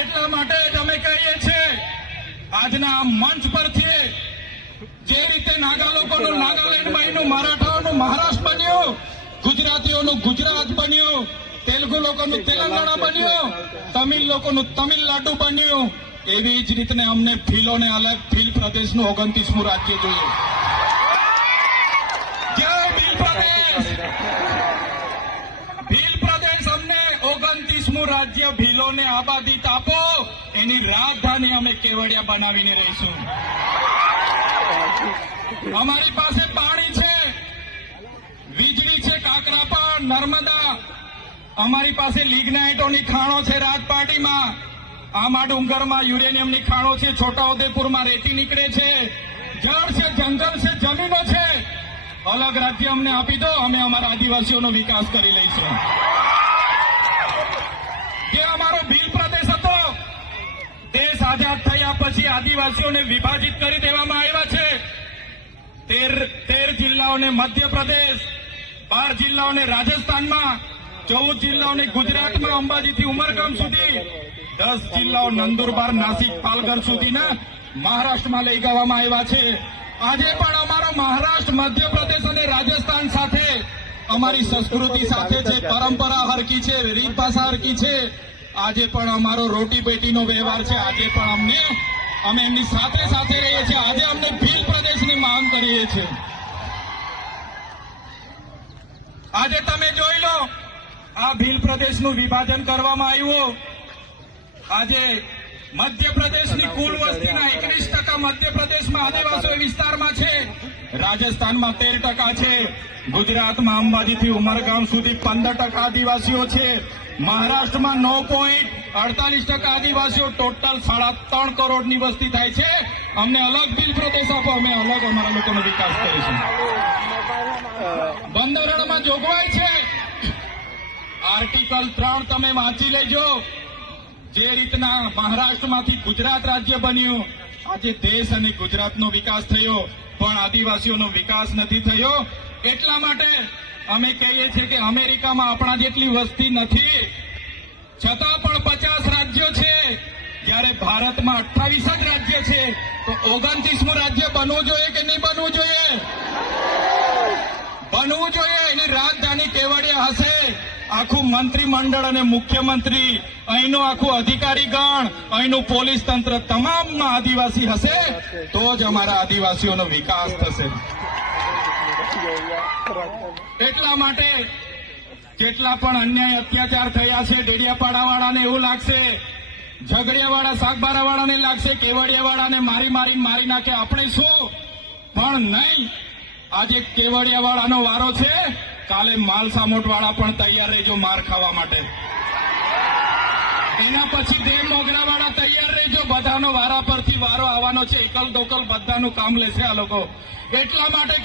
એટલા માટે જ અમે કહીએ છીએ આજના આ મંચ પરથી જે રીતે નાગા લોકોનું નાગાલેન્ડ બન્યું, મરાઠાઓનું મહારાષ્ટ્ર બન્યું, ગુજરાતીઓનું ગુજરાત બન્યું, તેલુગુ લોકોનું તેલંગાણા બન્યું, તમિલ લોકોનું તમિલનાડુ બન્યું, એવી જ રીતે અમને ભીલોને અલગ ભીલ પ્રદેશનું 29મું રાજ્ય જોઈએ. જય ભીલ પ્રદેશ! ભીલ પ્રદેશ અમને 29મું રાજ્ય ભીલોને આબાદી આપો, એની રાજધાની અમે કેવડિયા બનાવીને રહીશું. અમારી પાસે પાણી છે, વીજળી છે, કાકરાપાર, નર્મદા, અમારી પાસે લિગ્નાઇટોની ખાણો છે રાજપાટીમાં, આમા ડુંગરમાં યુરેનિયમની ખાણો છે, છોટાઉદેપુરમાં રેતી નીકળે છે, જળ છે, જંગલ છે, જમીનો છે. અલગ રાજ્ય અમને આપી દો, અમે અમારા આદિવાસીઓનો વિકાસ કરી લઈશું. જે અમારો ભીલ પ્રદેશ હતો, દેશ આઝાદ થયા પછી આદિવાસીઓને વિભાજિત કરી દેવામાં આવ્યા છે. 13 જિલ્લાઓને મધ્યપ્રદેશ, 12 જિલ્લાઓને રાજસ્થાનમાં, 14 જિલ્લાઓને ગુજરાતમાં અંબાજીથી ઉમરગામ સુધી, 10 જિલ્લાઓ નંદુરબાર, નાસિક, પાલઘર સુધીના મહારાષ્ટ્રમાં લઈ જવામાં આવ્યા છે. આજે પણ અમારો મહારાષ્ટ્ર, મધ્યપ્રદેશ અને રાજસ્થાન સાથે અમારી સંસ્કૃતિ સાથે છે, પરંપરા હરકી છે, રીત ભાષા હરકી છે. આજે પણ અમારો રોટી બેટીનો વ્યવહાર છે. આજે પણ અમે એમની સાથે સાથે રહીએ છીએ. આજે અમને ભીલ પ્રદેશની માંગ કરીએ છીએ. આજે તમે જોઈ લો, આ ભીલ પ્રદેશનું વિભાજન કરવામાં આવ્યું. આજે મધ્યપ્રદેશની કુલ વસ્તીના 21% મધ્યપ્રદેશમાં આદિવાસી વિસ્તારમાં છે, રાજસ્થાનમાં 13% છે, ગુજરાતમાં અંબાજીથી ઉમરગામ સુધી 15% આદિવાસીઓ છે, મહારાષ્ટ્રમાં 9.48% આદિવાસીઓ, ટોટલ 3.5 કરોડની વસ્તી થાય છે. અમને અલગ ભીલ પ્રદેશ આપો, અમે અલગ અમારા લોકોનો વિકાસ કરીશું. બંધારણમાં જોગવાઈ છે, આર્ટિકલ 3 તમે વાંચી લેજો. જે રીતના મહારાષ્ટ્રમાંથી ગુજરાત રાજ્ય બન્યું, આજે દેશ અને ગુજરાતનો વિકાસ થયો, પણ આદિવાસીઓનો વિકાસ નથી થયો. એટલા માટે અમે કહીએ છીએ કે અમેરિકામાં આપણા જેટલી વસ્તી નથી, છતાં પણ 50 રાજ્યો છે, જ્યારે ભારતમાં 28 જ રાજ્ય છે. તો 29મું રાજ્ય બનવું જોઈએ કે નહીં બનવું જોઈએ? બનવું જોઈએ. એની રાજધાની કેવડિયા હશે. આખું મંત્રીમંડળ અને મુખ્યમંત્રી, અહીંનું આખું અધિકારી ગણ, અહીંનું પોલીસ તંત્ર તમામમાં આદિવાસી હશે, તો જ અમારા આદિવાસીઓનો વિકાસ થશે. એટલા માટે જેટલા પણ અન્યાય અત્યાચાર થયા છે, ડેડિયાપાડાવાળાને એવું લાગશે, ઝઘડિયાવાળા શાકબારાવાળાને લાગશે, કેવડિયાવાળાને મારી નાખે, આપણે શું? પણ નહીં. આજે કેવડિયાવાળાનો વારો છે, કાલે માલસામોટવાળા પણ તૈયાર રહેજો માર ખાવા માટે. એના પછી દેવ મોગરાવાળા તૈયાર રહેજો. બધાનો વારા પરથી વારો આવવાનો છે. એકલ દોકલ બધાનું કામ લેશે આ લોકો. એટલા માટે